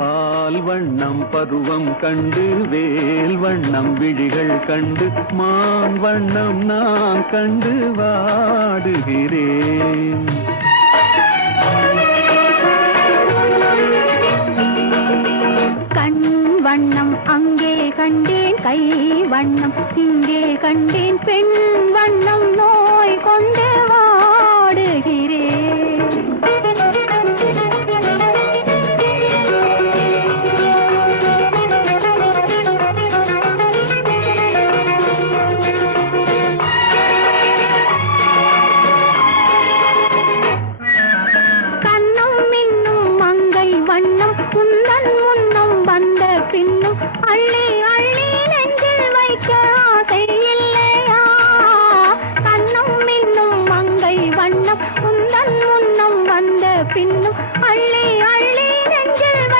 பால் வண்ணம் பருவம் கண்டு வேல் வண்ணம் விழிகள் கண்டு மான் வண்ணம் நான் கண்டு வாடுகிறேன். கண் வண்ணம் அங்கே கண்டேன், கை வண்ணம் இங்கே கண்டேன், பெண் வண்ணம் நோய் கொண்டு வாடுகிறேன். கண்ணம் இன்னும் மங்கை வண்ணம் உந்தன் முன்